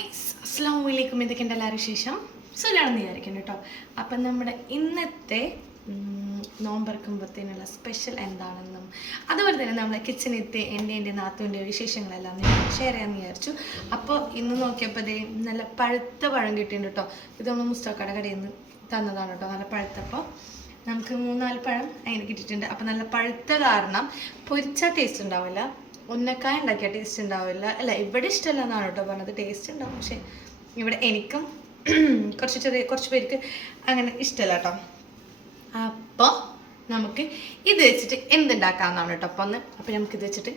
Guys അസ്സലാമു അലൈക്കും. എന്തൊക്കെയുണ്ട് എല്ലാവരും വിശേഷം? സുഖമാണെന്ന് വിചാരിക്കുന്നു കേട്ടോ. അപ്പം നമ്മുടെ ഇന്നത്തെ നോമ്പറക്കുമ്പോഴത്തേനുള്ള സ്പെഷ്യൽ എന്താണെന്നും അതുപോലെ തന്നെ നമ്മുടെ കിച്ചണിലത്തെ എൻ്റെ നാത്തുവിൻ്റെ വിശേഷങ്ങളെല്ലാം ഞാൻ ഷെയർ ചെയ്യാമെന്ന് വിചാരിച്ചു. അപ്പോൾ ഇന്ന് നോക്കിയപ്പോൾ അതേ നല്ല പഴുത്ത പഴം കിട്ടിയിട്ടുണ്ട് കേട്ടോ. ഇത് നമ്മൾ മുസ്തഫയുടെ കടയിൽ നിന്ന് തന്നതാണ് കേട്ടോ. നല്ല പഴുത്തപ്പോൾ നമുക്ക് 3-4 പഴം അതിന് കിട്ടിയിട്ടുണ്ട്. അപ്പോൾ നല്ല പഴുത്ത കാരണം പൊരിച്ച ടേസ്റ്റ് ഉണ്ടാവില്ല, ഉന്നക്കായ ഉണ്ടാക്കിയ ടേസ്റ്റ് ഉണ്ടാവില്ല. അല്ല, ഇവിടെ ഇഷ്ടമല്ല എന്നാണ് കേട്ടോ പറഞ്ഞത്. ടേസ്റ്റ് ഉണ്ടാവും, പക്ഷെ ഇവിടെ എനിക്കും കുറച്ച് പേർക്ക് അങ്ങനെ ഇഷ്ടമല്ല കേട്ടോ. അപ്പോൾ നമുക്ക് ഇത് വെച്ചിട്ട് എന്തുണ്ടാക്കാമെന്നാണ് കേട്ടോ. അപ്പോൾ നമുക്കിത് വെച്ചിട്ട്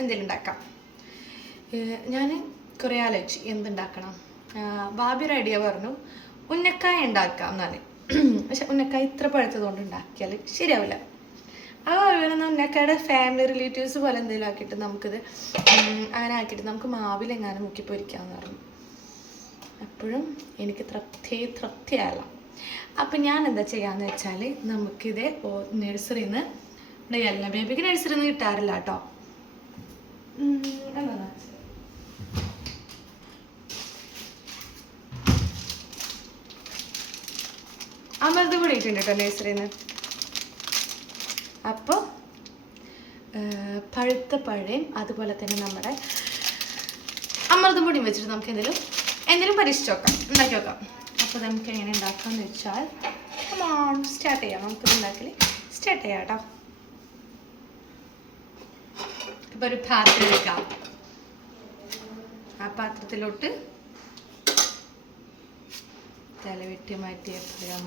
എന്തെങ്കിലും ഉണ്ടാക്കാം. ഞാൻ കുറേ ആലോചിച്ചു എന്തുണ്ടാക്കണം. ബാബി ഒരു ഐഡിയ പറഞ്ഞു ഉന്നക്കായ ഉണ്ടാക്കാം എന്നാണ്. പക്ഷെ ഉന്നക്കായ ഇത്ര പഴുത്തതുകൊണ്ട് ഉണ്ടാക്കിയാൽ ശരിയാവില്ല. ആ ഉന്നക്കായുടെ ഫാമിലി റിലേറ്റീവ്സ് പോലെ എന്തെങ്കിലും ആക്കിയിട്ട് നമുക്കിത് അങ്ങനെ ആക്കിയിട്ട് നമുക്ക് മാവിലെങ്ങാനും മുക്കി പൊരിക്കാമെന്ന് പറഞ്ഞു. അപ്പോഴും എനിക്ക് തൃപ്തിയായല്ല. അപ്പം ഞാൻ എന്താ ചെയ്യാന്ന് വെച്ചാൽ നമുക്കിത് നഴ്സറിയിൽ നിന്ന് എല്ലാ ബേബിക്ക് നഴ്സറിയിൽ നിന്ന് കിട്ടാറില്ല കേട്ടോ. എന്താ അമൃത് പൊടി ഇട്ടുണ്ട് കേട്ടോ നഴ്സറിയിൽ നിന്ന്. അപ്പോൾ പഴുത്ത പഴയും അതുപോലെ തന്നെ നമ്മുടെ അമൃതം പൊടിയും വെച്ചിട്ട് നമുക്ക് എന്തെങ്കിലും പരീക്ഷിച്ച് നോക്കാം, ഉണ്ടാക്കി നോക്കാം. അപ്പോൾ നമുക്ക് എങ്ങനെ ഉണ്ടാക്കാമെന്ന് വെച്ചാൽ സ്റ്റാർട്ട് ചെയ്യാം. നമുക്കിത് ഉണ്ടാക്കൽ സ്റ്റാർട്ട് ചെയ്യാം കേട്ടോ. ഇപ്പോൾ ഒരു പാത്രം എടുക്കാം. ആ പാത്രത്തിലോട്ട് തല വെട്ടി മാറ്റിയ പഴം,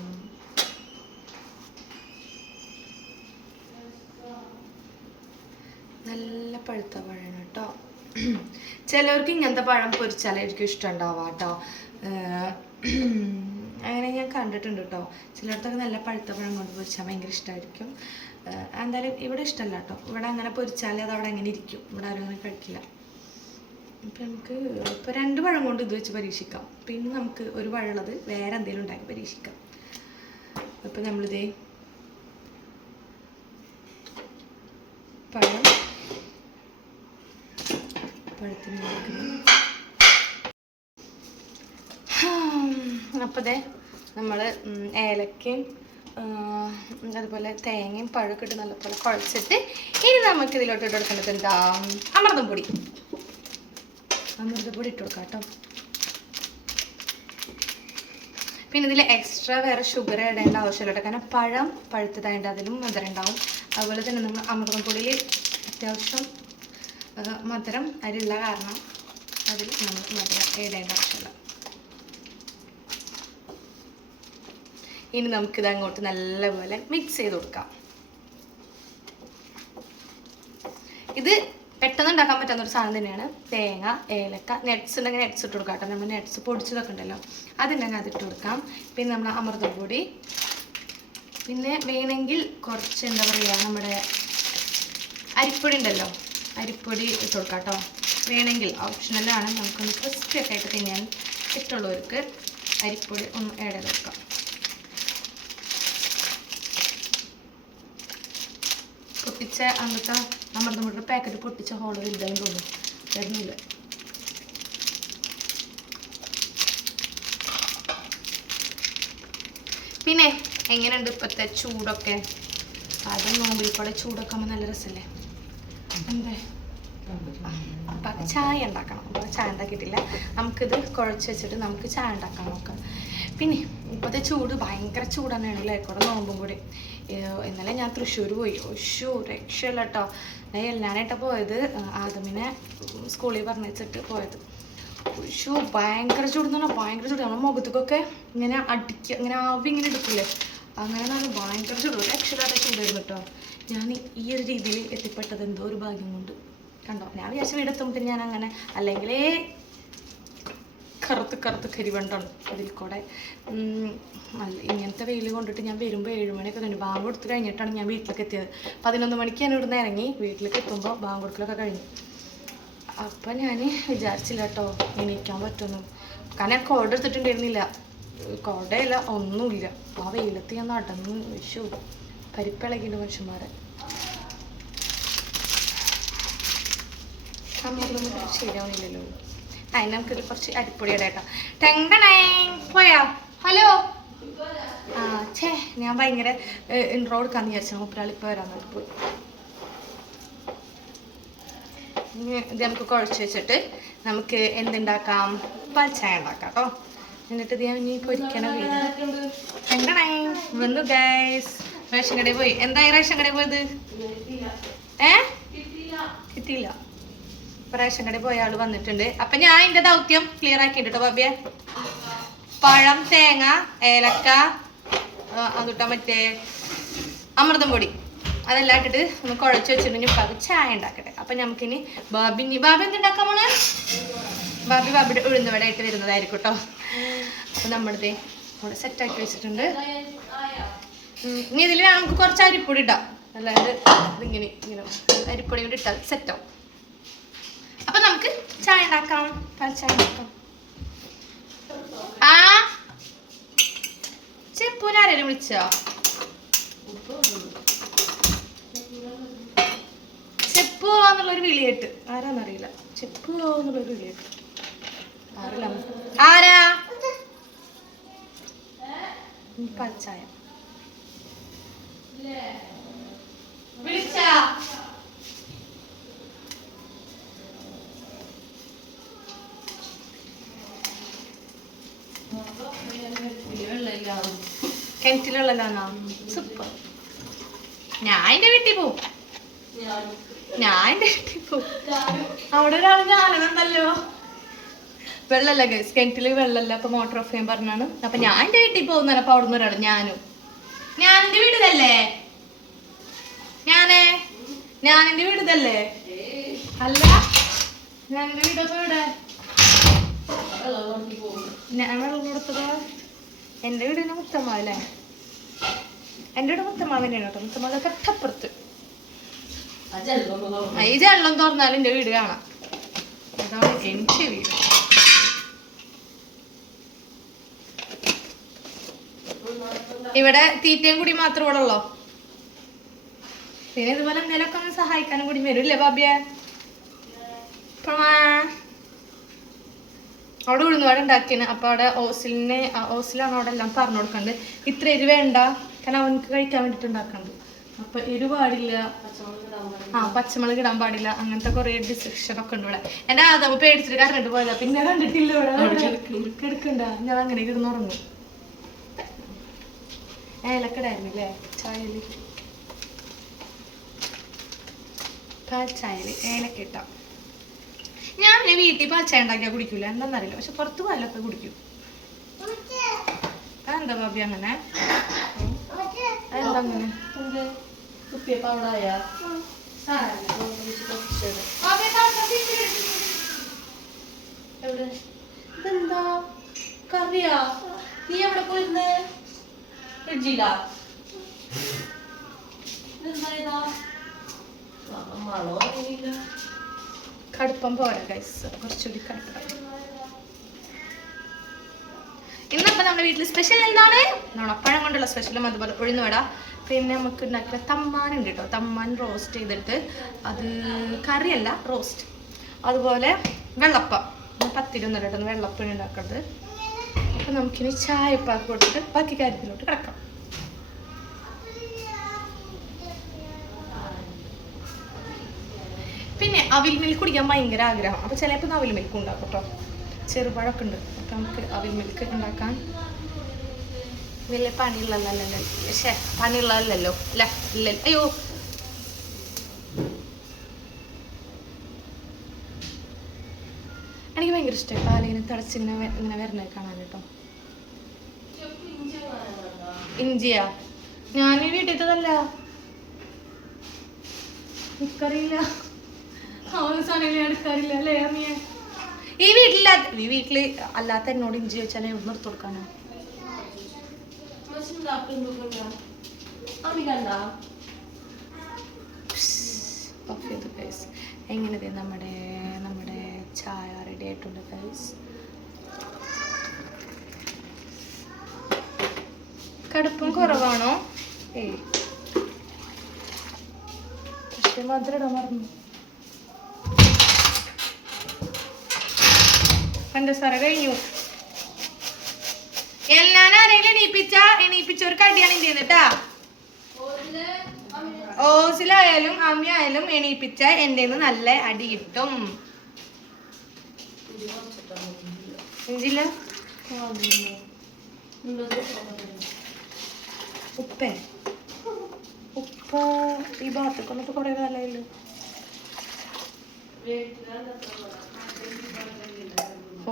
നല്ല പഴുത്ത പഴമാണ് കേട്ടോ. ചിലവർക്ക് ഇങ്ങനത്തെ പഴം പൊരിച്ചാലായിരിക്കും ഇഷ്ടം ഉണ്ടാവുക കേട്ടോ. അങ്ങനെ ഞാൻ കണ്ടിട്ടുണ്ട് കേട്ടോ. ചിലയിടത്തൊക്കെ നല്ല പഴുത്ത പഴം കൊണ്ട് പൊരിച്ചാൽ ഭയങ്കര ഇഷ്ടമായിരിക്കും. എന്തായാലും ഇവിടെ ഇഷ്ടമല്ല കേട്ടോ. ഇവിടെ അങ്ങനെ പൊരിച്ചാലേ അത് അവിടെ അങ്ങനെ ഇരിക്കും. ഇവിടെ ആരും അങ്ങനെ കഴിക്കില്ല. ഇപ്പം നമുക്ക് ഇപ്പോൾ 2 പഴം കൊണ്ട് ഇത് വെച്ച് പരീക്ഷിക്കാം. പിന്നെ നമുക്ക് ഒരു പഴമുള്ളത് വേറെ എന്തെങ്കിലും ഉണ്ടാക്കി പരീക്ഷിക്കാം. അപ്പം നമ്മളിതേ പഴം പഴത്തിന് അപ്പോൾ ദേ നമ്മൾ ഏലക്കയും അതുപോലെ തേങ്ങയും പഴമൊക്കെ ഇട്ട് നല്ലപോലെ കുഴച്ചിട്ട് ഇനി നമുക്ക് ഇതിലോട്ട് ഇട്ട് കൊടുക്കേണ്ടത് എന്താ, അമൃതപ്പൊടി ഇട്ട് കൊടുക്കാം കേട്ടോ. പിന്നെ ഇതിൽ എക്സ്ട്രാ വേറെ ഷുഗർ ഇടേണ്ട ആവശ്യമില്ല കേട്ടോ. കാരണം പഴം പഴുത്തതായിട്ട് അതിലും മധുരം ഉണ്ടാവും. അതുപോലെ തന്നെ നമ്മൾ അമൃതപ്പൊടിയിൽ അത്യാവശ്യം മധുരം അതിലുള്ള കാരണം അതിൽ നമുക്ക് മധുരം ഇടേണ്ട ആവശ്യമില്ല. ഇനി നമുക്കിത് അങ്ങോട്ട് നല്ലപോലെ മിക്സ് ചെയ്ത് കൊടുക്കാം. ഇത് പെട്ടെന്ന് ഉണ്ടാക്കാൻ പറ്റുന്ന ഒരു സാധനം തന്നെയാണ്. തേങ്ങ, ഏലക്ക, നെറ്റ്സ് ഉണ്ടെങ്കിൽ നെറ്റ്സ് ഇട്ട് കൊടുക്കാം കേട്ടോ. നമ്മൾ നെറ്റ്സ് പൊടിച്ചതൊക്കെ ഉണ്ടല്ലോ, അതുണ്ടെങ്കിൽ അതിട്ട് കൊടുക്കാം. പിന്നെ നമ്മൾ അമൃതപ്പൊടി, പിന്നെ വേണമെങ്കിൽ കുറച്ച് എന്താ പറയുക നമ്മുടെ അരിപ്പൊടി ഉണ്ടല്ലോ, അരിപ്പൊടി ഇട്ട് കൊടുക്കാം കേട്ടോ. വേണമെങ്കിൽ ഓപ്ഷണലാണ്. നമുക്കൊന്ന് ക്രിസ്പി ഒക്കെ ആയിട്ട് തിന്നാൻ ഇഷ്ടമുള്ളവർക്ക് അരിപ്പൊടി ഒന്ന് ആഡ് ചെയ്ത് കൊടുക്കാം. പൊട്ടിച്ച അങ്ങനത്തെ അമൃതപ്പൊടിയുടെ പാക്കറ്റ് പൊട്ടിച്ച ഹോള് വലുതായി തോന്നും, വരുന്നില്ല. പിന്നെ എങ്ങനെയുണ്ട് ഇപ്പോഴത്തെ ചൂടൊക്കെ? അത് നോമ്പിൽ കൂടെ ചൂടൊക്കെ ആകുമ്പോൾ നല്ല രസമല്ലേ? എന്തേ അപ്പം ചായ ഉണ്ടാക്കണം. അപ്പോൾ ചായ ഉണ്ടാക്കിയിട്ടില്ല. നമുക്കിത് കുഴച്ച് വെച്ചിട്ട് നമുക്ക് ചായ ഉണ്ടാക്കാൻ നോക്കാം. പിന്നെ ഇപ്പോഴത്തെ ചൂട് ഭയങ്കര ചൂട് തന്നെയാണല്ലേ, കൂടെ നോമ്പും കൂടി. ഇന്നലെ ഞാൻ തൃശ്ശൂർ പോയി. രക്ഷയില്ല കേട്ടോ. ഞാൻ എല്ലാനായിട്ടാണ് പോയത്. ആദമിനെ സ്കൂളിൽ പറഞ്ഞിട്ട് പോയത്. ഭയങ്കര ചൂടെന്ന് പറഞ്ഞാൽ ഭയങ്കര ചൂട്. നമ്മുടെ മുഖത്തേക്കൊക്കെ ഇങ്ങനെ അടിക്കുക, ഇങ്ങനെ ആവി ഇങ്ങനെ എടുക്കില്ലേ, അങ്ങനെ നല്ല ഭയങ്കര ചൂട്. രക്ഷയില്ലാത്ത ചൂടായിരുന്നു കേട്ടോ. ഞാൻ ഈ ഒരു രീതിയിൽ എത്തിപ്പെട്ടത് എന്തോ ഒരു ഭാഗ്യം കൊണ്ട് കണ്ടോ. ഞാൻ വിചാരിച്ച വീടെത്തുമ്പോൾ ഞാൻ അങ്ങനെ അല്ലെങ്കിലേ കറുത്ത് കരിവണ്ടാണ് അതിൽ കൂടെ. ഇങ്ങനത്തെ വെയിൽ കൊണ്ടിട്ട് ഞാൻ വരുമ്പോൾ 7 മണിയൊക്കെ കഴിഞ്ഞു. ബാങ്ക് കൊടുത്ത് കഴിഞ്ഞിട്ടാണ് ഞാൻ വീട്ടിലേക്ക് എത്തിയത്. 11 മണിക്ക് ഞാൻ ഇവിടുന്ന് ഇറങ്ങി. വീട്ടിലേക്ക് എത്തുമ്പോൾ ബാങ്ക് കൊടുക്കലൊക്കെ കഴിഞ്ഞു. അപ്പം ഞാൻ വിചാരിച്ചില്ല കേട്ടോ എണീക്കാൻ പറ്റുമെന്ന്. കാരണം ഞാൻ കോട എടുത്തിട്ടുണ്ടായിരുന്നില്ല, കോടയില്ല, ഒന്നുമില്ല. ആ വെയിലത്ത് ഞാൻ നടന്നു പരിപ്പിളകിൻ്റെ മനുഷ്യന്മാരെ. ശരിയാവുന്നില്ലല്ലോ. അതിന് നമുക്കൊരു കുറച്ച് അരിപ്പൊടിയുടെ കേട്ടോ. ടെങ്കണേ പോയാ. ഹലോ. ആ ഛേ, ഞാൻ ഭയങ്കര ഇൻട്രോ കൊടുക്കാന്ന് വിചാരിച്ചു. മുപ്പരാളിപ്പോൾ വരാൻ പോയി. ഇത് നമുക്ക് കുഴച്ച് വെച്ചിട്ട് നമുക്ക് എന്തുണ്ടാക്കാം? പാൽച്ചായ ഉണ്ടാക്കാം കേട്ടോ. എന്നിട്ട് ഇത് ഞാൻ ഇനി പൊരിക്കണ എങ്ങനെ വന്നു ഗൈസ്. റേഷൻ കടയിൽ പോയി. എന്തായി റേഷൻ കടയിൽ പോയത്? കിട്ടിയില്ല. ഇപ്പൊ റേഷൻ കടയിൽ പോയ ആള് വന്നിട്ടുണ്ട്. അപ്പൊ ഞാൻ എന്റെ ദൗത്യം ക്ലിയർ ആക്കിട്ടോ ബാബിയെ. പഴം, തേങ്ങ, ഏലക്ക, അതിട്ടാ മറ്റേ അമൃതം പൊടി അതെല്ലാം ഇട്ടിട്ട് ഒന്ന് കുഴച്ച് വെച്ചിട്ടുണ്ടെങ്കിൽ ഇപ്പം അത് ചായ ഉണ്ടാക്കട്ടെ. അപ്പം നമുക്കിനി ബാബി എന്തുണ്ടാക്കാൻ പോണേ? ബാബിയുടെ ഉഴുന്നുവട ആയിട്ട് വരുന്നതായിരിക്കും കേട്ടോ. അപ്പം നമ്മളിത് ഇവിടെ സെറ്റാക്കി വെച്ചിട്ടുണ്ട്. ഇനി ഇതിൽ നമുക്ക് കുറച്ച് അരിപ്പൊടി ഇടാം. അല്ലാണ്ട് ഇതിങ്ങനെ അരിപ്പൊടി കൂടി ഇട്ടാൽ സെറ്റാവും. അപ്പം നമുക്ക് ചായ ഉണ്ടാക്കാം. പാൽച്ചായ ഉണ്ടാക്കാം. ആ ചെപ്പൂരാരും വിളിച്ചോ? ചെപ്പു എന്നുള്ളൊരു വിളിയേട്ട്. ആരാന്നറിയില്ല. ചെപ്പു എന്നുള്ളൊരു വിളിയേട്ട്. ആരാ? പാൽച്ചായ വിളിച്ചാ? കിണറ്റിലുള്ളതാണോ? സൂപ്പർ. ഞാൻ എന്റെ വീട്ടിൽ പോവും. അവിടെ ഒരാൾ ഞാനുണ്ടല്ലോ. വെള്ളമല്ല ഗൈസ്, കിണറ്റില് വെള്ളമല്ല. അപ്പൊ മോട്ടർ ഓഫ് ചെയ്യാൻ പറഞ്ഞാണ്. അപ്പൊ ഞാൻ എന്റെ വീട്ടിൽ പോകുന്ന. അപ്പൊ അവിടെ നിന്ന് ഒരാൾ ഞാൻ എന്റെ വീടിതല്ലേ? ഞാൻ എന്റെ വീടിതല്ലേ? അല്ല, ഞാൻ എന്റെ വീടൊക്കെ ഇവിടെ ഞാൻ വെള്ളം കൊടുത്തതോ? എന്റെ വീടിന് മുത്തമ്മാവല്ലേ? എന്റെ വീട് മുത്തമ്മാവന്നെയാണ് കേട്ടോ. മുത്തമ്മാവ തൊട്ടപ്പുറത്ത്. ഈ ജെള്ളം തുറന്നാലും എന്റെ വീട് കാണാം. അതാണ് എന്റെ വീട്. ഇവിടെ തീറ്റയും കൂടി മാത്രം ഇവിടെ ഉള്ളോ? പിന്നെ ഇതുപോലെ എന്തെങ്കിലുമൊക്കെ ഒന്ന് സഹായിക്കാനും കൂടി വരും. ബാബിയെ അവിടെ ഉഴുന്നുവട ഉണ്ടാക്കിയാണ്. അപ്പൊ അവിടെ ഓസിലാണ് അവിടെ എല്ലാം പറഞ്ഞു കൊടുക്കണ്ട്. ഇത്ര എരിവ് വേണ്ട, കാരണം അവനക്ക് കഴിക്കാൻ വേണ്ടിട്ട് ഉണ്ടാക്കണ്ട്. അപ്പൊ എരിവ് പാടില്ല, പച്ചമുളക് ഇടാൻ പാടില്ല, അങ്ങനത്തെ കുറെ ഡിസ്ട്രിക്ഷൻ ഒക്കെ ഉണ്ട് ഇവിടെ. എന്റെ ആദ്യം പേടിച്ചിട്ട് കറണ്ട് പോയതാ. പിന്നെ കണ്ടിട്ടില്ല ഇവിടെ കിടക്കണ്ട. ഞാൻ അങ്ങനെ കിടന്നുറങ്ങും. ഏലക്കടായിരുന്നില്ലേ ചായല്? പാൽച്ചായല് ഏലക്ക ഇട്ടാ. ഞാൻ വീട്ടിൽ പാൽച്ചായ ഉണ്ടാക്കിയാൽ കുടിക്കൂല, എന്താന്നറിയില്ല. പക്ഷെ പുറത്ത് പാലൊക്കെ കുടിക്കും. എന്താ ബാബി അങ്ങനെ? എന്താ അങ്ങനെ? ഇതെന്താ കറിയാ? നീ എവിടെ പോയിരുന്ന്? ഫ്രിഡ്ജിലാ? കടുപ്പം പോരാ ഗൈസ്, കുറച്ചുകൂടി കടുപ്പം. ഇന്നപ്പോൾ നമ്മുടെ വീട്ടിൽ സ്പെഷ്യൽ എന്താണ്? നുണപ്പഴം കൊണ്ടുള്ള സ്പെഷ്യലും അതുപോലെ ഉഴുന്നുവട. പിന്നെ നമുക്ക് ഉണ്ടാക്കിയ തമ്മാനുണ്ട് കേട്ടോ. തമ്മാൻ റോസ്റ്റ് ചെയ്തിട്ട്, അത് കറിയല്ല, റോസ്റ്റ്. അതുപോലെ വെള്ളപ്പം. പത്തിരൊന്നര ഇടുന്ന വെള്ളപ്പം ഉണ്ടാക്കുന്നത്. അപ്പം നമുക്കിനി ചായപ്പാക്കി കൊടുത്തിട്ട് ബാക്കി കാര്യത്തിലോട്ട് കിടക്കാം. പിന്നെ അവിൽ മിൽക്ക് കുടിക്കാൻ ഭയങ്കര ആഗ്രഹം. അപ്പോൾ ചിലപ്പോൾ അവിൽ മിൽക്ക് ഉണ്ടാക്കും കേട്ടോ. ചെറുപഴമൊക്കെ ഉണ്ട്. അപ്പം നമുക്ക് അവിൽ മിൽക്ക് ഉണ്ടാക്കാൻ വലിയ പണിയുള്ളതല്ലോ. പക്ഷേ പണിയുള്ളതല്ലോ അല്ല ഇല്ല. അയ്യോ, എനിക്ക് ഭയങ്കര ഇഷ്ടമായി പാലിങ്ങനെ തിളച്ചിങ്ങനെ ഇങ്ങനെ വരണത് കാണാൻ കേട്ടോ. ഇഞ്ചിയാ? ഞാൻ വീട്ടിലത്തതല്ല, എനിക്കറിയില്ല. സാധനം എടുക്കാറില്ല അല്ലേ അമ്മിയെ? ഈ വീട്ടില് അല്ലാത്ത എന്നോട് ഇഞ്ചി വെച്ചാൽ എവിടെ നിർത്തി കൊടുക്കാനോ? എങ്ങനെ നമ്മുടെ ചായ റെഡി ആയിട്ടുണ്ട് ഗൈസ്. കടുപ്പം കുറവാണോ? പക്ഷെ മധുരം ഇടാൻ മറന്നു. പഞ്ചസാര കഴിഞ്ഞു. എല്ലാരും ആരെങ്കിലും എണീപ്പിച്ചൊരു കടിയാണ് എന്ത് ചെയ്യുന്നട്ടാ. ഓസിലായാലും അമ്മയായാലും എണീപ്പിച്ച എൻ്റെ നല്ല അടി കിട്ടും. ഇഞ്ചില്ല ഉപ്പ ഈ ഭാഗത്തൊക്കെ വന്നിട്ട് കുറെ കാലമായില്ലോ.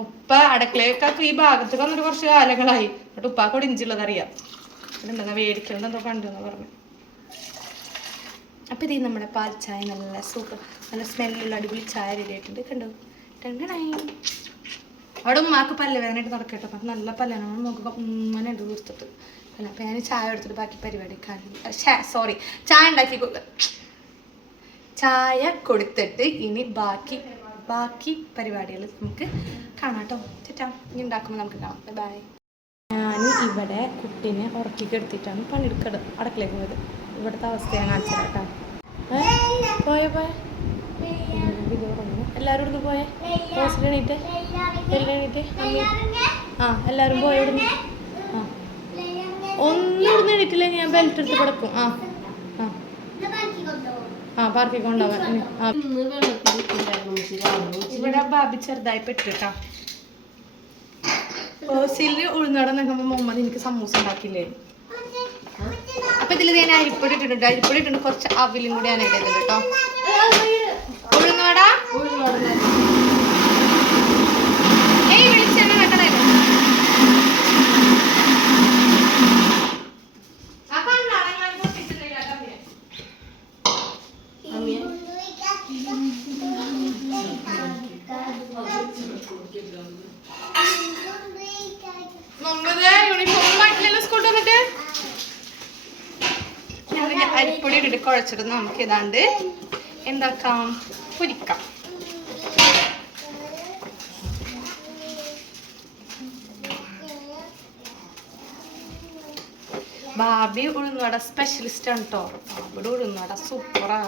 ഉപ്പ അടുക്കളയൊക്കെ ഈ ഭാഗത്തൊക്കെ വന്നിട്ട് കുറച്ച് കാലങ്ങളായി. എന്നിട്ട് ഉപ്പാക്കോട് ഇഞ്ചിയുള്ളത് അറിയാം. ഇതുണ്ടെന്നാ മേടിക്കണമെന്നെന്തോ കണ്ടെന്ന് പറഞ്ഞു. അപ്പം ഇത് നമ്മുടെ പാൽ ചായ നല്ല സൂപ്പർ നല്ല സ്മെല്ലുള്ള അടിപൊളി ചായ റെഡി ആയിട്ടുണ്ട്. കണ്ടോ അവിടെ ഉമ്മാക്ക് പല്ലുവേദനയായിട്ട് നടക്കട്ടെ. അപ്പം നല്ല പല്ലാണ് നോക്കുക ഉമ്മനെ ഉണ്ട് കൊടുത്തിട്ട്. അല്ല അപ്പം ഞാൻ ചായ എടുത്തിട്ട് ബാക്കി പരിപാടി സോറി ചായ കൊടുത്തിട്ട് ഇനി ബാക്കി പരിപാടികൾ നമുക്ക് കാണാം കേട്ടോ. ചേട്ടാ ഇനി ഉണ്ടാക്കുമ്പോൾ നമുക്ക് കാണാം. ബൈ. ഞാൻ ഇവിടെ കുട്ടീനെ ഉറക്കിക്ക് എടുത്തിട്ടാണ് പണിയെടുക്കുക അടുക്കളയ്ക്ക് പോയത്. ഇവിടുത്തെ അവസ്ഥയാണ് കാണിച്ചത് കേട്ടോ. പോയ എല്ലാവരും ഇവിടുന്ന് പോയേ. ഹോസ്റ്റലിൽ എണീറ്റ് എല്ലാവരും പോയ ഇവിടുന്ന്. ഒന്നും ഇവിടുന്ന് എണീറ്റില്ല. ഞാൻ ബെൽറ്റ് എടുത്ത് കിടക്കും. പാർക്കിൽ കൊണ്ടുപോകാൻ. ഇവിടെ ബാബി ചെറുതായി പെട്ടിട്ടാ. ഹോസ്റ്റലിൽ ഉഴുന്നട നിൽക്കുമ്പോൾ മുഹമ്മദ് എനിക്ക് സമൂസ ഉണ്ടാക്കില്ലേ. അപ്പൊ ഇതിൽ ഞാൻ അരിപ്പൊടി ഇട്ടിട്ടുണ്ട്. അരിപ്പൊടി ഇട്ടുണ്ട്. കുറച്ച് അവിലും കൂടി ഞാൻ ഇടുന്നുണ്ട് കേട്ടോ. ഉഴുന്നോട വിളിച്ചാണ് കേട്ടതായിരുന്നു. യൂണിഫോം ആയിട്ടില്ലല്ലോ സ്കൂളിൽ വന്നിട്ട്. അരിപ്പൊടി ഇട്ടിട്ട് കുഴച്ചിട്ട് നമുക്ക് ഏതാണ്ട് എന്താക്കാം, പൊരിക്കാം. ബാബി ഉഴുന്നുവട സ്പെഷ്യലിസ്റ്റ് ആണ് കേട്ടോ. ബാബിയുടെ ഉഴുന്നുവട സൂപ്പറാ.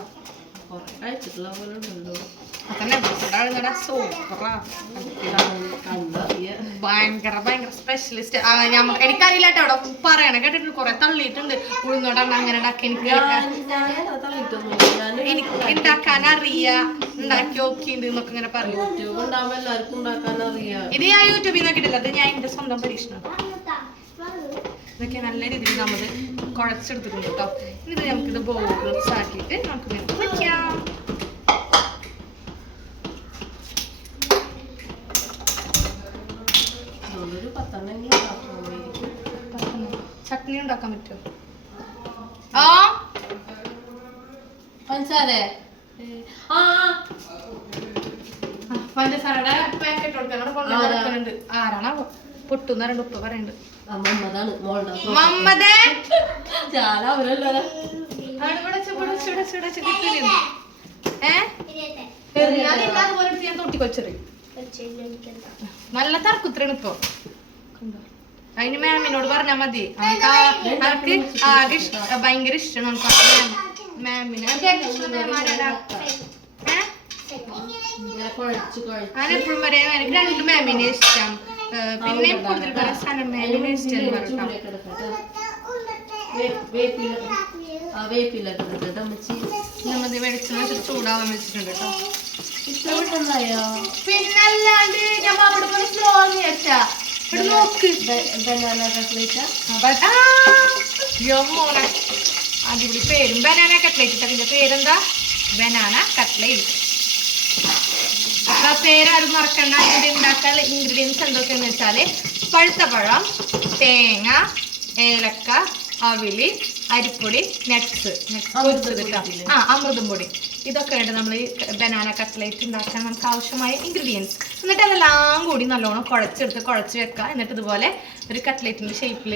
ഭയങ്കര സ്പെഷ്യലിസ്റ്റ്. എനിക്കറിയില്ല കേട്ടോ. അവിടെ പറയണ കേട്ടിട്ട് കുറെ തള്ളിയിട്ടുണ്ട്. ഉഴുന്നോട അങ്ങനെ ഉണ്ടാക്കി എനിക്ക് ഉണ്ടാക്കാൻ അറിയാം. ഉണ്ടാക്കി നോക്കിണ്ട് എന്നൊക്കെ ഇങ്ങനെ പറയും. ഇത് ഞാൻ യൂട്യൂബിൽ നോക്കിയിട്ടില്ല. അത് ഞാൻ എന്റെ സ്വന്തം പരീക്ഷണം. ഇതൊക്കെ നല്ല രീതിയിൽ നമ്മൾ കുഴച്ചെടുത്തിട്ടുണ്ട് കേട്ടോ. ഇത് നമുക്കിത് ബോൾസ് ആക്കിയിട്ട് നമുക്ക് വയ്ക്കാം. ചട്നി ഉണ്ടാക്കാൻ പറ്റുമോ? പഞ്ചസാരയുടെ പാക്കറ്റ് കൊടുക്കാനുണ്ട്. ആരാണോ പൊട്ടുന്ന രണ്ട് ഉപ്പ പറയുന്നുണ്ട്. ഞാൻ തൊട്ടിക്കൊച്ചറി നല്ല തർക്കുത്രാണ് ഇപ്പൊ. അതിന് മാമിനോട് പറഞ്ഞാൽ മതി. അവർക്ക് ആകെ ഭയങ്കര ഇഷ്ടമാണ് മാമിന്. ഞാനെപ്പോഴും പറയാം എനിക്ക് രണ്ട് മാമിനെ ഇഷ്ടം. പിന്നെ കൂടുതൽ പറയാം സനമാമിനെ ഇഷ്ടം പറഞ്ഞോ. നമ്മത് വെളിച്ചെണ്ണ ചൂടാവാൻ വെച്ചിട്ടുണ്ട് കേട്ടോ. പിന്നല്ലാണ്ട് ഞാൻ അവിടെ പോലെ സ്ലോ വെച്ചാ നോക്ക്. അടിപൊളി പേരും ബനാന കട്ട്ലേറ്റ്. അതിന്റെ പേരെന്താ? Banana cutlet. അപ്പൊ ആ പേരാരും മറക്കണ്ട. ഇത് ഉണ്ടാക്കാനുള്ള ഇൻഗ്രീഡിയൻസ് എന്തൊക്കെയാന്ന് വെച്ചാല് പഴുത്ത പഴം, തേങ്ങ, ഏലക്ക, അവില്, അരിപ്പൊടി, നട്ട്സ് അമൃതം പൊടി. ഇതൊക്കെയാണ് നമ്മൾ ഈ ബനാന കട്ട്ലേറ്റ് ഉണ്ടാക്കാൻ നമുക്ക് ആവശ്യമായ ഇൻഗ്രീഡിയൻസ്. എന്നിട്ട് അതെല്ലാം കൂടി നല്ലോണം കുഴച്ച് വെക്കുക. എന്നിട്ട് ഇതുപോലെ ഒരു കട്ട്ലേറ്റിൻ്റെ ഷേപ്പിൽ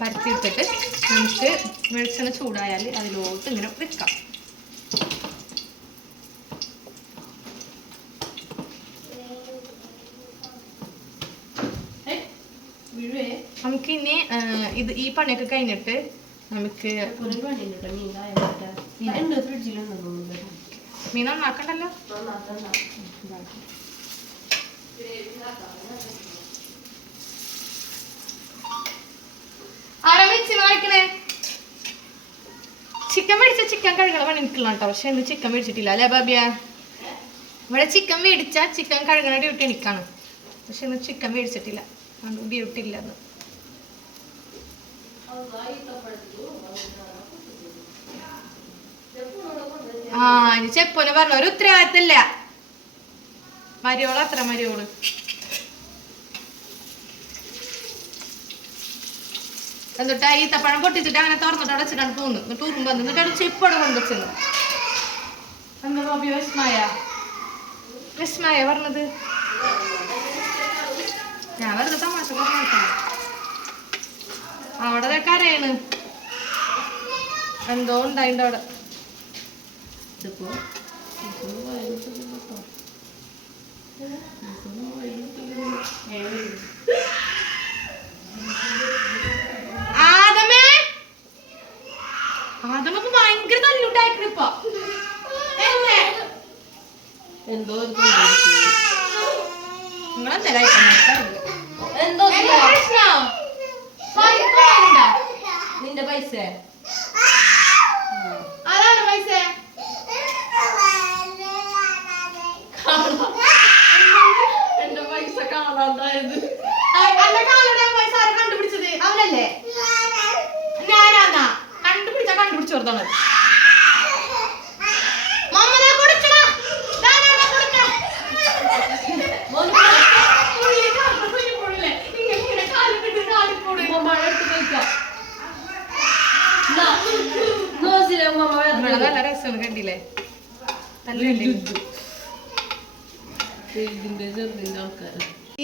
പരത്തിയിട്ടിട്ട് നമുക്ക് വെളിച്ചെണ്ണ ചൂടായാൽ അതിലോട്ട് ഇങ്ങനെ വെക്കാം. നമുക്കിനി ഇത് ഈ പണിയൊക്കെ കഴിഞ്ഞിട്ട് നമുക്ക് മീൻ നന്നാക്കണ്ടല്ലോ. ആരാ വെച്ച് വായിക്കണേ? ചിക്കൻ മേടിച്ച ചിക്കൻ കഴുകണ പണി എനിക്കുള്ള കേട്ടോ. പക്ഷെ ഇന്ന് ചിക്കൻ മേടിച്ചിട്ടില്ല അല്ലേ ബാബിയ? ഇവിടെ ചിക്കൻ മേടിച്ച ചിക്കൻ കഴുകണ ഡ്യൂട്ടി എനിക്കാണ്. പക്ഷെ ഇന്ന് ചിക്കൻ മേടിച്ചിട്ടില്ല, ഡ്യൂട്ടി ഇല്ല എന്ന്. ആ ഇനി ചെപ്പോനെ പറഞ്ഞ ഒരു ഉത്തരവാദിത്തല്ല. മരിയോള് അത്ര മരിയോള് എന്നിട്ട് ഈത്തപ്പഴം പൊട്ടിച്ചിട്ട് അങ്ങനെ തുറന്നിട്ട് അടച്ചിട്ടാണ് പോകുന്നത്. എന്നിട്ട് ഉറുമ്പ് വന്നു. എന്നിട്ട് അവിടെ ചെപ്പോടെ കൊണ്ടുവച്ചത്. എന്താ ബാബി വിസ്മയ പറഞ്ഞത്? ഞാൻ വെറുതെ തമാശ പറഞ്ഞ. അവിടെ കരയാണ്, എന്തോ ഉണ്ടായിണ്ട് അവിടെ. ആദമക്ക് ഭയങ്കര തല്ലുണ്ടായിരുന്നു ഇപ്പൊ. നിന്റെ പൈസ അതാണ് പൈസ. എന്റെ പൈസ കാണാതായത്. പൈസ ആരെ കണ്ടുപിടിച്ചത്? അവനല്ലേ? ഞാനാന്നാ കണ്ടുപിടിച്ചു കൊടുത്താണ്. നല്ല രസമാണ് കണ്ടില്ലേ?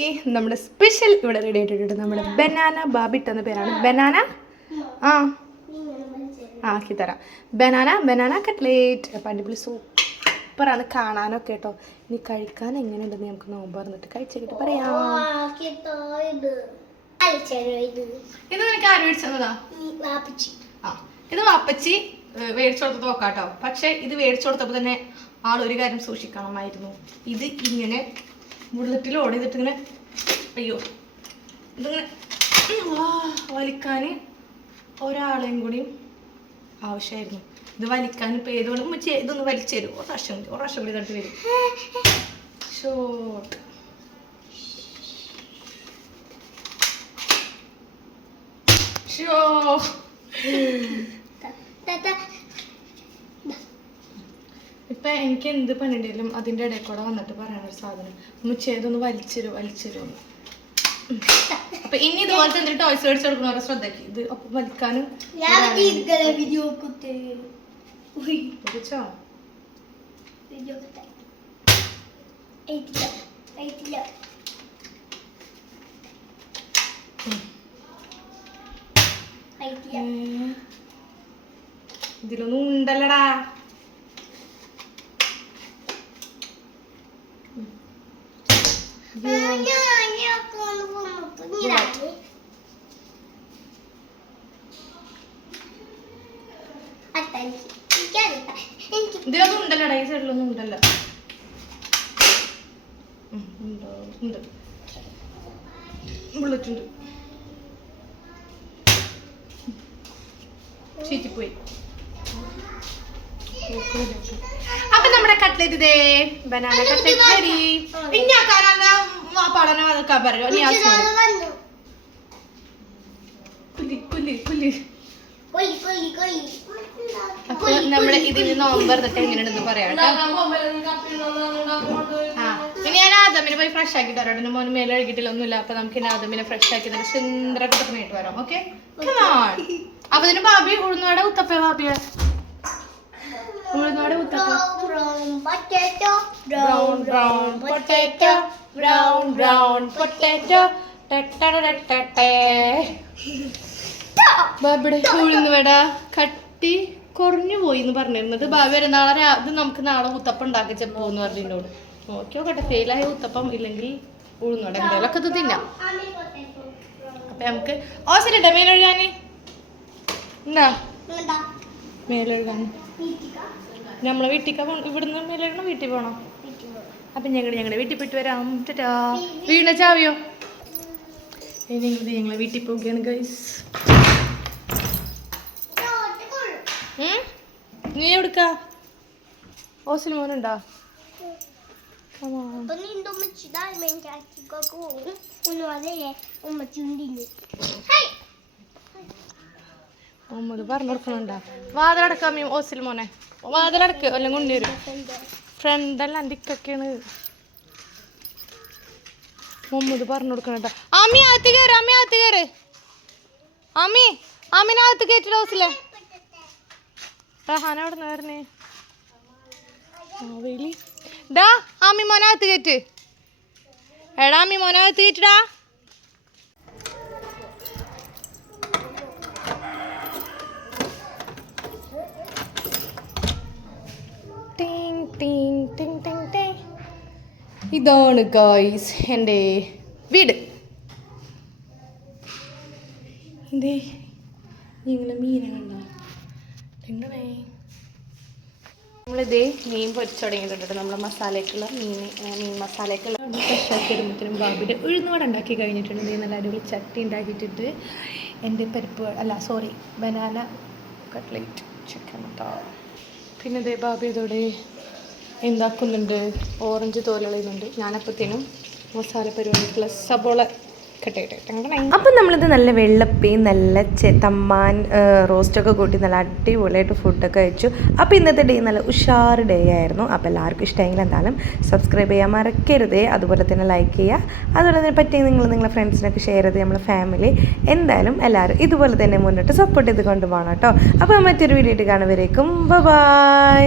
ഈ നമ്മുടെ സ്പെഷ്യൽ ഇവിടെ റെഡി ആയിട്ടുണ്ട്. നമ്മുടെ ബനാന ബാബിട്ട് എന്ന പേരാണ്. ബനാന ആക്കി തരാം. Banana cutlet. അപ്പം അടിപൊളി സൂപ്പറാണ് കാണാനൊക്കെ കേട്ടോ. ഇനി കഴിക്കാൻ എങ്ങനെയുണ്ടെന്ന് നമുക്ക് നോമ്പ് പറഞ്ഞിട്ട് കഴിച്ചിട്ട് പറയാം. ഇത് നിനക്ക് ആര് മേടിച്ചു തന്നതാ? ഇത് വാപ്പച്ചി മേടിച്ചു കൊടുത്തത് നോക്കാട്ടോ. പക്ഷെ ഇത് മേടിച്ചു കൊടുത്തപ്പോൾ തന്നെ ആളൊരു കാര്യം സൂക്ഷിക്കണമായിരുന്നു. ഇത് ഇങ്ങനെ ബുള്ളറ്റിൽ ഓടി ചെയ്തിട്ട് ഇങ്ങനെ അയ്യോ ഇതിങ്ങനെ വലിക്കാൻ ഒരാളെയും കൂടിയും ആവശ്യമായിരുന്നു. ഇത് വലിക്കാൻ ഇപ്പോൾ ഏതുകൊണ്ടും ഇതൊന്ന് വലിച്ചു തരും. ഒരു പ്രാവശ്യം കൂടി തട്ടി വരും. ഷോട്ട് ഷോ ഇപ്പൊ എനിക്ക് എന്ത് പണിയുണ്ടെങ്കിലും അതിൻ്റെ ഇടയിൽ കൂടെ വന്നിട്ട് പറയാനൊരു സാധനം മുച്ചേതൊന്ന് വലിച്ചെരും. അപ്പൊ ഇനി ഇതുപോലത്തെ എന്തെങ്കിലും ടോയ്സ് മേടിച്ച് കൊടുക്കണവരെ ശ്രദ്ധിക്കും. ഇത് അപ്പൊ വലിക്കാനും ഇതിലൊന്നും ഉണ്ടല്ലടാ. ഇതിലൊന്നും ഉണ്ടല്ലടാ. ഈ സൈഡിലൊന്നും ഉണ്ടല്ല. ഉണ്ട് ബുള്ളറ്റ് ഉണ്ട്. ചീറ്റിപ്പോയി. അപ്പൊ നമ്മുടെ കട്ട്ലേറ്റ് ഇതേ ബനാന കട്ട്ലേറ്റ് റെഡി. പഠനം അതൊക്കെ പറയൂ. അപ്പൊ നമ്മള് ഇതിന് നോമ്പ് എന്നിട്ട് എങ്ങനെയാണെന്ന് പറയാം. ഇനി ഞാൻ ആദമിനെ പോയി ഫ്രഷ് ആക്കിട്ട് വരാം. എന്റെ മോന് മേലെ കഴുകിയിട്ടില്ല ഒന്നുമില്ല. അപ്പൊ നമുക്ക് ഇനി ആദമിനെ ഫ്രഷ് ആക്കി തന്നെ സുന്ദരൊക്കെ കിട്ടുന്നതായിട്ട് വരാം. ഓക്കെ അപ്പൊ ഇതിന് ബാബി ഉഴുന്നോടെ ഉത്തപ്പ ബാബിയ ഉഴുന്നോടെ ഉത്തപ്പ ബ്രൗൺ പൊട്ടാറ്റോ ബാബിയുടെ ഉഴുന്ന് വട കട്ടി കുറഞ്ഞു പോയി എന്ന് പറഞ്ഞിരുന്നത്. ബാബി വരെ നാളെ ഇത് നമുക്ക് നാളെ ഉത്തപ്പം ഉണ്ടാക്കി ചെപ്പോന്ന് പറഞ്ഞതിനോട് നോക്കിയോട്ടെ. ഫെയിലായ ഉത്തപ്പം ഇല്ലെങ്കിൽ ഉഴുന്നോടെ എന്തായാലൊക്കെ ഇത് തിന്നാം. അപ്പൊ നമുക്ക് ഓസിലിട്ട മേലൊഴുകാന് എന്താ മേലൊഴുകാൻ നമ്മളെ വീട്ടിൽ ഇവിടുന്ന് മേലൊഴുകണം. വീട്ടിൽ പോകണം. അപ്പം ഞങ്ങളുടെ വീട്ടിൽ പോയിട്ട് വരാം. ടാറ്റാ. വീടിൻ്റെ ചാവിയോ? ഇനി ഞങ്ങളെ വീട്ടിൽ പോവുകയാണ് ഗൈസ്. നീ എവിടുക്കാ? ഓസിൽ മോനുണ്ടോ? ഉമ്മക്ക് പറഞ്ഞു കൊടുക്കണുണ്ടോ? വാതിലടക്കാം ഓസിൽ മോനെ. വാതിലടക്ക് എല്ലാം കൊണ്ടുവരും. ഫ്രണ്ടല്ല എൻ്റെ ഇക്കൊക്കെയാണ്. മുമ്മത് പറഞ്ഞു കൊടുക്കണട്ടോ. അമ്മി അകത്ത് കയറ്, അമ്മി അകത്ത് കയറ്. അമ്മീനകത്ത് കയറ്റില്ല ഹൗസിലെ. റഹാന അവിടെ നിന്ന് വരണേ. വെയിലി ഡാ അമ്മി മോനകത്ത് കയറ്റ്. എടാ അമ്മി മോനകത്ത് കയറ്റടാ. ഇതാണ് ഗായ്സ് എൻ്റെ വീട്. ഇതേ നിങ്ങളെ മീനെ കണ്ടോ? നമ്മളിതേ മീൻ പൊരിച്ചു തുടങ്ങിയിട്ടുണ്ട്. നമ്മളെ മസാലയ്ക്കുള്ള മീൻ മസാലയ്ക്കുള്ള ഫ്രഷാക്കി വരുമ്പോഴത്തേനും ബാബിയുടെ ഉഴുന്നുവട ഉണ്ടാക്കി കഴിഞ്ഞിട്ടുണ്ട്. ഇതേ നല്ല അടിപൊളി ചട്ടി ഉണ്ടാക്കിയിട്ടിട്ട് എൻ്റെ ബനാന കട്ട്ലേറ്റ് ചിക്കൻ കേട്ടോ. പിന്നെ ഇതേ ബാബി ഇതോടെ എന്താക്കുന്നുണ്ട്, ഓറഞ്ച് തോലുകളുന്നുണ്ട്. ഞാനപ്പോഴത്തേനും മസാല പരിപാടിക്കുള്ള സബോള കട്ടയിട്ട്. അപ്പം നമ്മളിത് നല്ല വെള്ളപ്പയും നല്ല തമ്മാൻ റോസ്റ്റൊക്കെ കൂട്ടി നല്ല അടിപൊളിയായിട്ട് ഫുഡൊക്കെ കഴിച്ചു. അപ്പോൾ ഇന്നത്തെ ഡേ നല്ല ഉഷാറ് ഡേ ആയിരുന്നു. അപ്പോൾ എല്ലാവർക്കും ഇഷ്ടമെങ്കിൽ എന്തായാലും സബ്സ്ക്രൈബ് ചെയ്യാൻ മറക്കരുതേ. അതുപോലെ തന്നെ ലൈക്ക് ചെയ്യുക. അതുപോലെ തന്നെ പറ്റിയെങ്കിൽ നിങ്ങളുടെ ഫ്രണ്ട്സിനൊക്കെ ഷെയർ ചെയ്ത് നമ്മുടെ ഫാമിലി എന്തായാലും എല്ലാവരും ഇതുപോലെ തന്നെ മുന്നോട്ട് സപ്പോർട്ട് ചെയ്ത് കൊണ്ടുപോകണം കേട്ടോ. അപ്പോൾ മറ്റൊരു വീഡിയോ ആയിട്ട് കാണുമ്പോഴേക്കും ബൈ.